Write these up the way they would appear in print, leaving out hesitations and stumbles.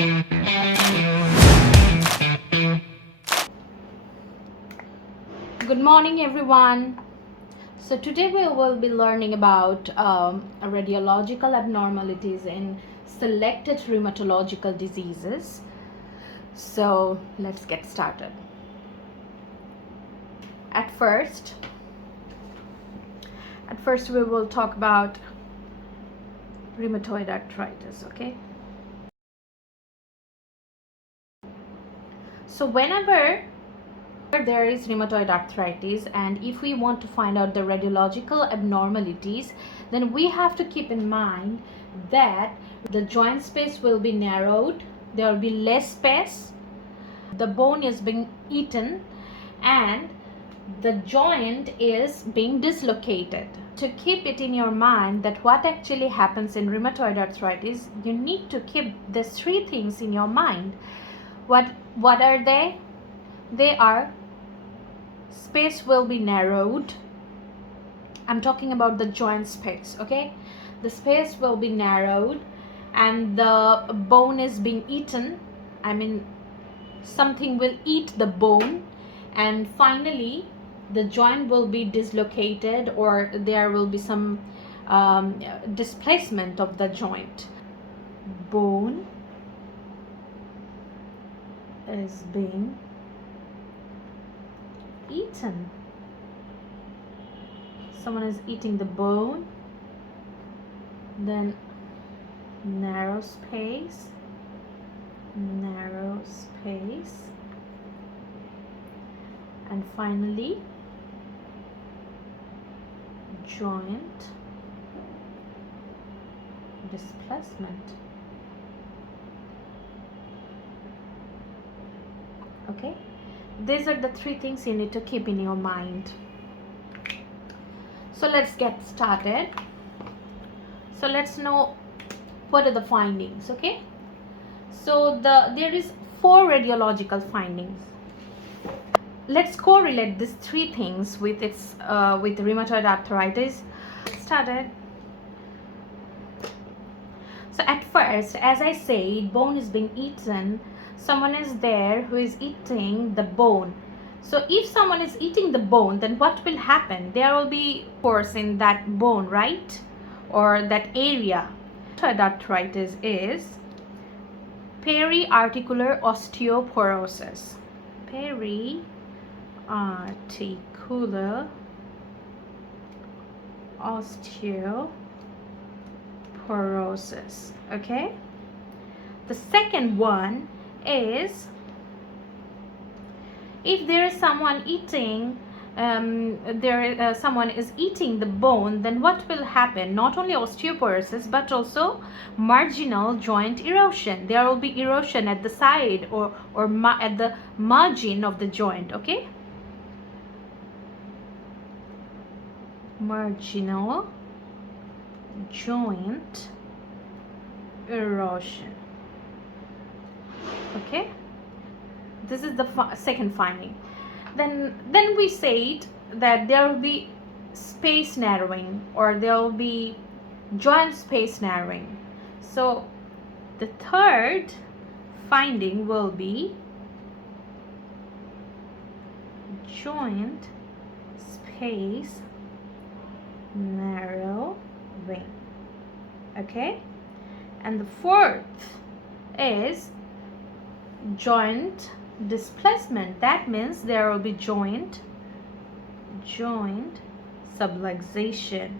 Good morning, everyone. So today we will be learning about radiological abnormalities in selected rheumatological diseases. So let's get started. At first we will talk about rheumatoid arthritis, okay? So whenever there is rheumatoid arthritis, and if we want to find out the radiological abnormalities, then we have to keep in mind that the joint space will be narrowed, there will be less space, the bone is being eaten, and the joint is being dislocated. To keep it in your mind that what actually happens in rheumatoid arthritis, you need to keep these three things in your mind. What are they? They are: space will be narrowed. I'm talking about the joint space, okay? The space will be narrowed and the bone is being eaten. I mean, something will eat the bone, and finally the joint will be dislocated, or there will be some displacement of the joint. Bone is being eaten. Someone is eating the bone, then narrow space, and finally joint displacement. Okay, these are the three things you need to keep in your mind. So let's get started. So let's know what are the findings, okay? So there is 4 radiological findings. Let's correlate these 3 things with with rheumatoid arthritis. Started. So at first, as I said, bone is being eaten. Someone is there who is eating the bone. So if someone is eating the bone, then what will happen? There will be pores in that bone, right? Or that area. Rheumatoid arthritis is periarticular osteoporosis. Periarticular osteoporosis. Okay. The second one is, if there is someone eating someone is eating the bone, then what will happen? Not only osteoporosis but also marginal joint erosion. There will be erosion at the side or at the margin of the joint, okay? Marginal joint erosion. Okay, this is the second finding. Then we said that there will be space narrowing, or there will be joint space narrowing. So the third finding will be joint space narrowing. Okay, and the fourth is joint displacement. That means there will be joint subluxation.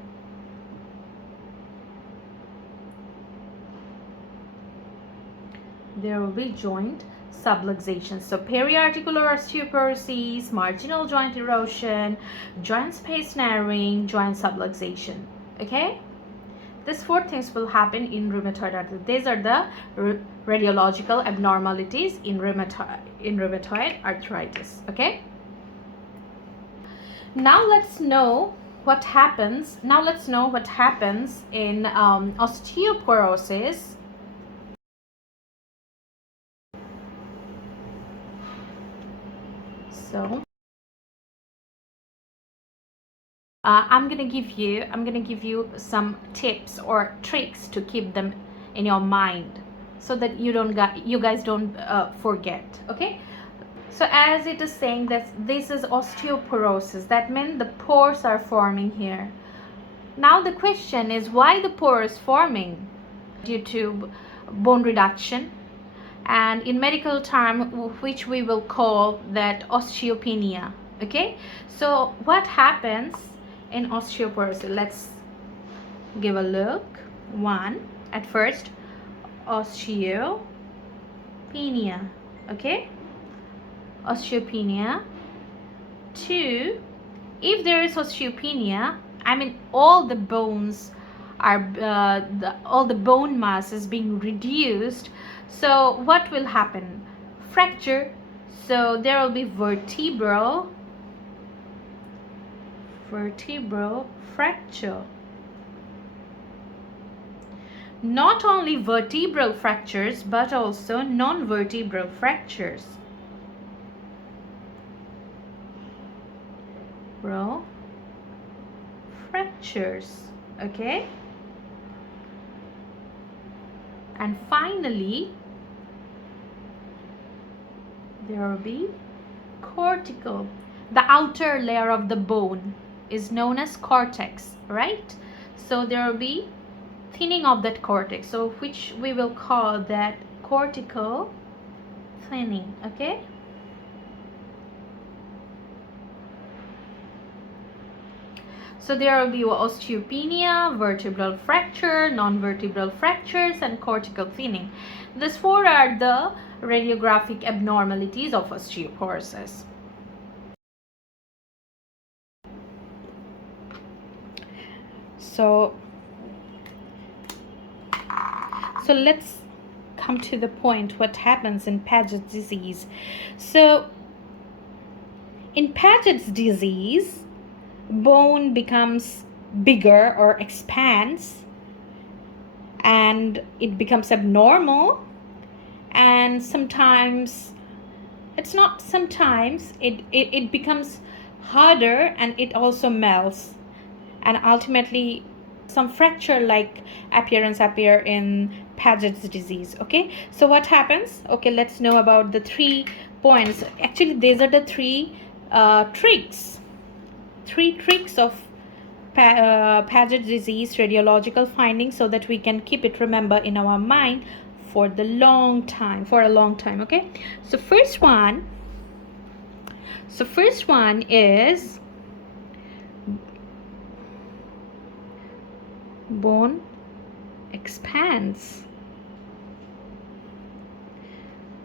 There will be joint subluxation. So periarticular osteoporosis, marginal joint erosion, joint space narrowing, joint subluxation. Okay, these 4 things will happen in rheumatoid arthritis. These are the radiological abnormalities in rheumatoid arthritis. Okay, now let's know what happens. In osteoporosis. So I'm gonna give you some tips or tricks to keep them in your mind. so that you guys don't forget. Okay, so as it is saying that this is osteoporosis, that means the pores are forming here. Now the question is, why the pore is forming? Due to bone reduction, and in medical term, which we will call that osteopenia. Okay, so what happens in osteoporosis? Let's give a look. One, at first, osteopenia. Okay, osteopenia. Two, if there is osteopenia, I mean all the bones are all the bone mass is being reduced. So what will happen? Fracture. So there will be vertebral fracture. Not only vertebral fractures, but also non-vertebral fractures. Fractures. Okay, and finally there will be cortical. The outer layer of the bone is known as cortex, right? So there will be thinning of that cortex, so which we will call that cortical thinning. Okay, so there will be osteopenia, vertebral fracture, non-vertebral fractures, and cortical thinning. These four are the radiographic abnormalities of osteoporosis. So let's come to the point, what happens in Paget's disease. So in Paget's disease, bone becomes bigger or expands, and it becomes abnormal, and sometimes it becomes harder, and it also melts, and ultimately some fracture like appearance appear in Paget's disease. Okay, so what happens? Okay, let's know about the 3 points. Actually, these are the three tricks of Paget disease radiological findings, so that we can keep it, remember, in our mind for a long time. Okay, so first one is bone expands.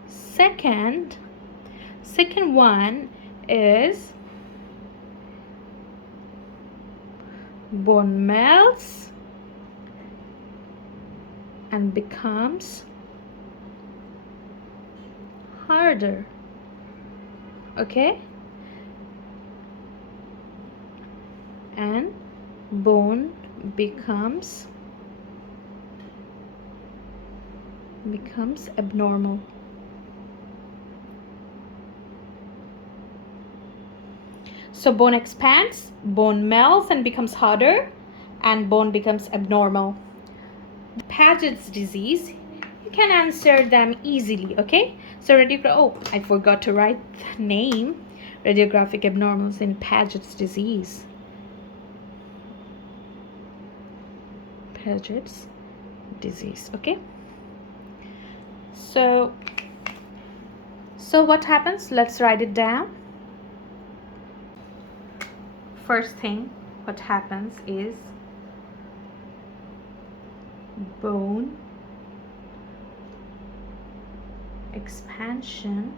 Second one is bone melts and becomes harder. Okay, and bone becomes abnormal. So bone expands, bone melts and becomes harder, and bone becomes abnormal. Paget's disease, you can answer them easily. Okay, so I forgot to write the name. Radiographic abnormals in Paget's disease. Paget's disease. Okay, so what happens? Let's write it down. First thing, what happens is bone expansion.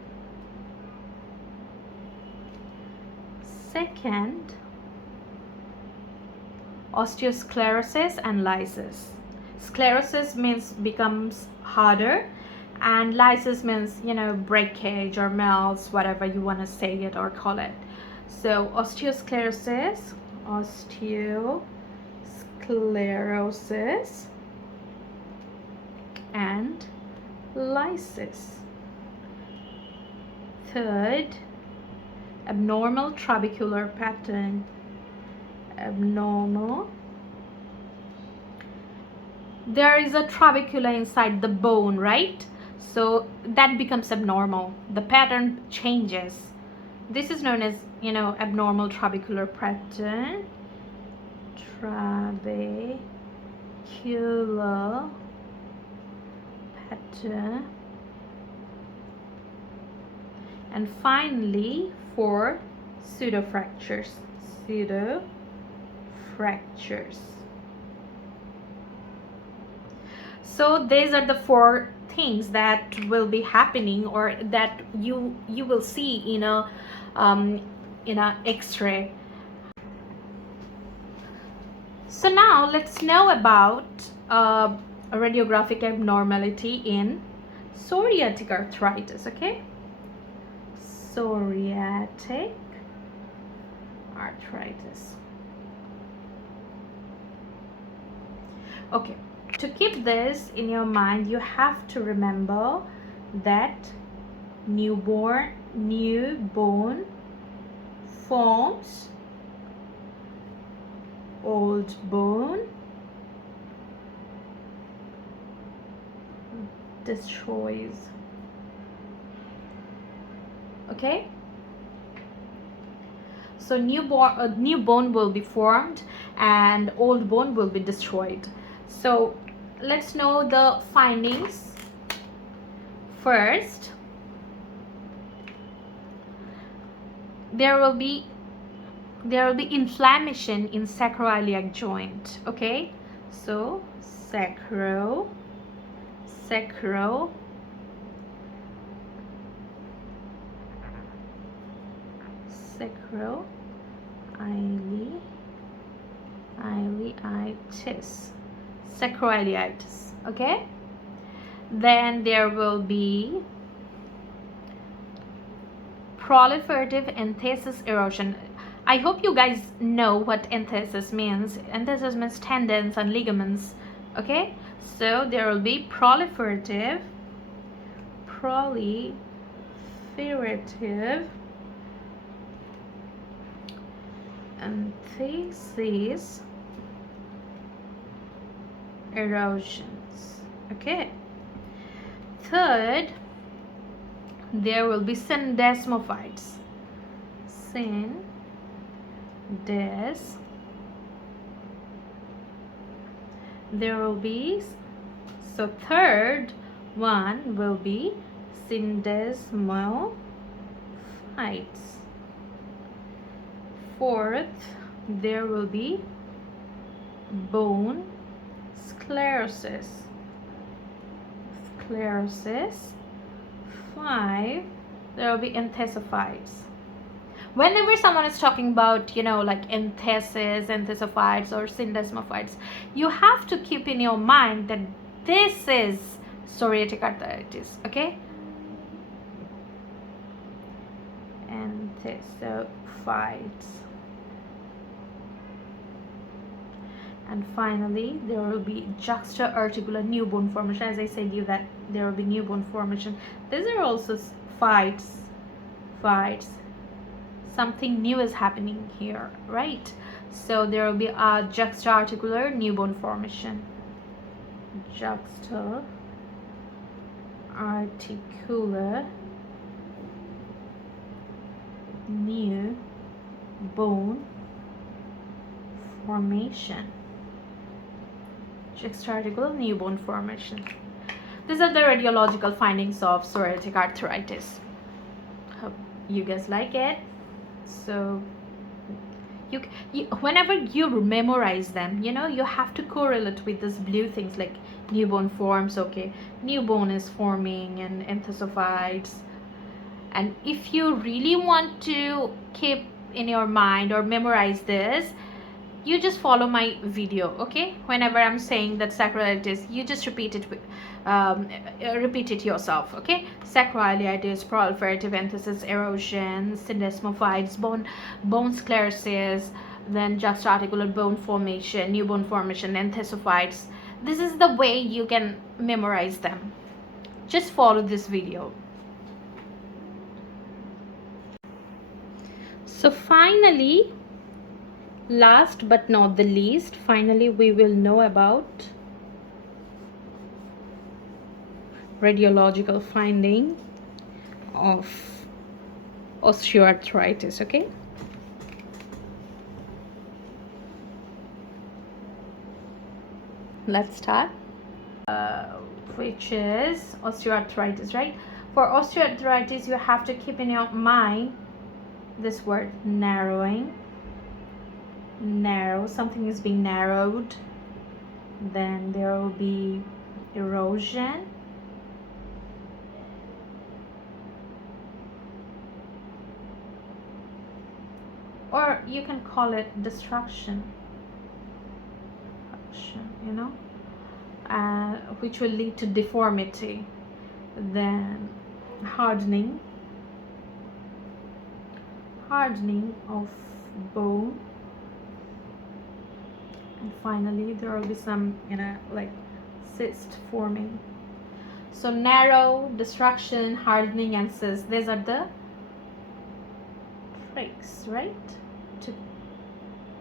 Second, osteosclerosis and lysis. Sclerosis means becomes harder, and lysis means, breakage or melts, whatever you want to say it or call it. So osteosclerosis and lysis. Third, abnormal trabecular pattern. Abnormal there is a trabecula inside the bone, right? So that becomes abnormal. The pattern changes. This is known as, abnormal trabecular pattern. Trabecular pattern. And finally, for pseudofractures. So these are the 4 things that will be happening, or that you will see in a X-ray. So now let's know about a radiographic abnormality in psoriatic arthritis. Okay, psoriatic arthritis. Okay, to keep this in your mind, you have to remember that new bone forms old bone destroys. Okay, so new bone will be formed and old bone will be destroyed. So let's know the findings. First, there will be inflammation in sacroiliac joint. Okay, so sacroiliac sacroiliitis. Okay, then there will be proliferative enthesis erosion. I hope you guys know what enthesis means. Enthesis means tendons and ligaments. Okay, so there will be proliferative enthesis erosions. Okay, third, there will be syndesmophytes. There will be, so third one will be syndesmophytes. Fourth, there will be bone sclerosis. 5, there will be enthesophytes. Whenever someone is talking about, like enthesophytes or syndesmophytes, you have to keep in your mind that this is psoriatic arthritis. Okay, enthesophytes. And finally, there will be juxtaarticular new bone formation. As I said you that there will be new bone formation. These are also fights. Something new is happening here, right? So there will be a juxtaarticular new bone formation. Juxtaarticular new bone formation. Juxtaarticular new bone formation. These are the radiological findings of psoriatic arthritis. Hope you guys like it. So you whenever you memorize them, you have to correlate with these blue things like new bone forms. Okay, new bone is forming and enthesophytes. And if you really want to keep in your mind or memorize this, you just follow my video. Okay, whenever I'm saying that sacroiliitis, you just repeat it yourself. Okay, sacroiliitis, proliferative enthesis erosion, syndesmophytes, bone sclerosis, then juxtaarticular bone formation, new bone formation, enthesophytes. This is the way you can memorize them. Just follow this video. So finally, last but not the least, finally we will know about radiological finding of osteoarthritis. Okay, let's start. Which is osteoarthritis, right? For osteoarthritis, you have to keep in your mind this word narrowing. Narrow, something is being narrowed. Then there will be erosion. Or you can call it destruction, you know, which will lead to deformity. Then hardening of bone, and finally there will be some, like cyst forming. So narrow, destruction, hardening, and cyst, these are the tricks, right, to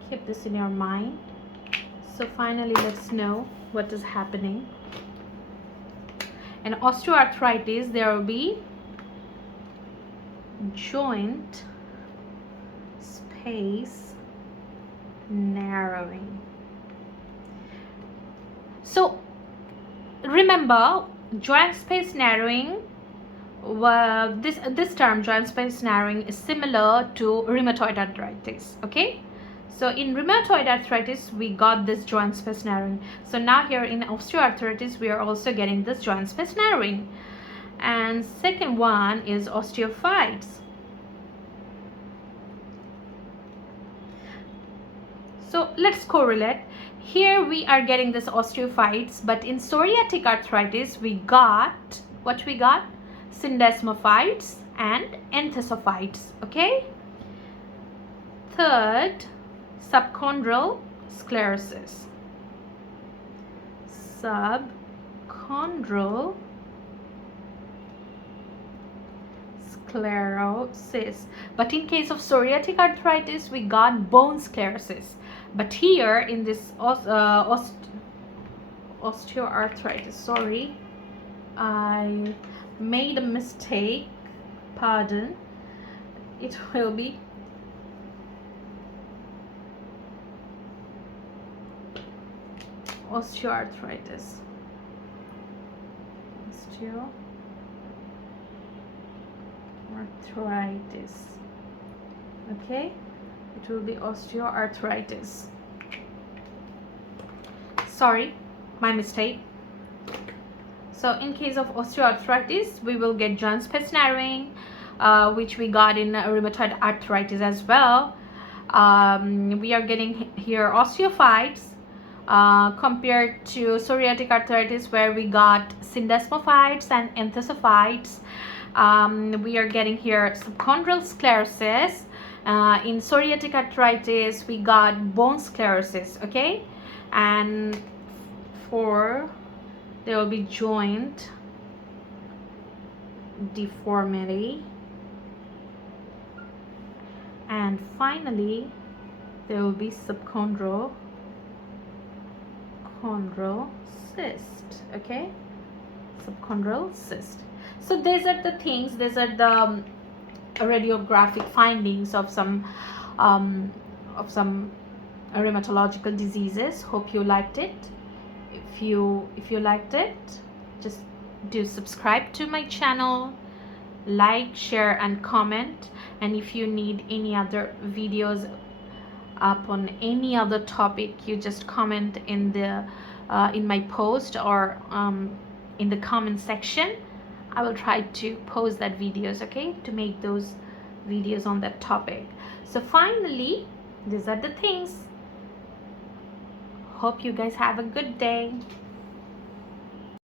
keep this in your mind. So finally, let's know what is happening. In osteoarthritis, there will be joint space narrowing. So remember, joint space narrowing, this term joint space narrowing is similar to rheumatoid arthritis. Okay, so in rheumatoid arthritis we got this joint space narrowing. So now here in osteoarthritis we are also getting this joint space narrowing. And second one is osteophytes. So let's correlate. Here we are getting this osteophytes, but in psoriatic arthritis we got what we got? Syndesmophytes and enthesophytes. Okay. Third, subchondral sclerosis. Subchondral sclerosis. But in case of psoriatic arthritis, we got bone sclerosis. But here in this osteoarthritis, sorry, I made a mistake, pardon, it will be osteoarthritis. Osteoarthritis. Okay, it will be osteoarthritis. Sorry, my mistake. So in case of osteoarthritis, we will get joint space narrowing, which we got in rheumatoid arthritis as well. We are getting here osteophytes compared to psoriatic arthritis, where we got syndesmophytes and enthesophytes. We are getting here subchondral sclerosis. In psoriatic arthritis, we got bone sclerosis. Okay, and for there will be joint deformity, and finally there will be subchondral cyst. Okay, subchondral cyst. So these are the things, these are the radiographic findings of some rheumatological diseases. Hope you liked it. If you liked it, just do subscribe to my channel, like, share, and comment. And if you need any other videos up on any other topic, you just comment in the in my post or in the comment section. I will try to post that videos, okay, to make those videos on that topic. So finally, these are the things. Hope you guys have a good day.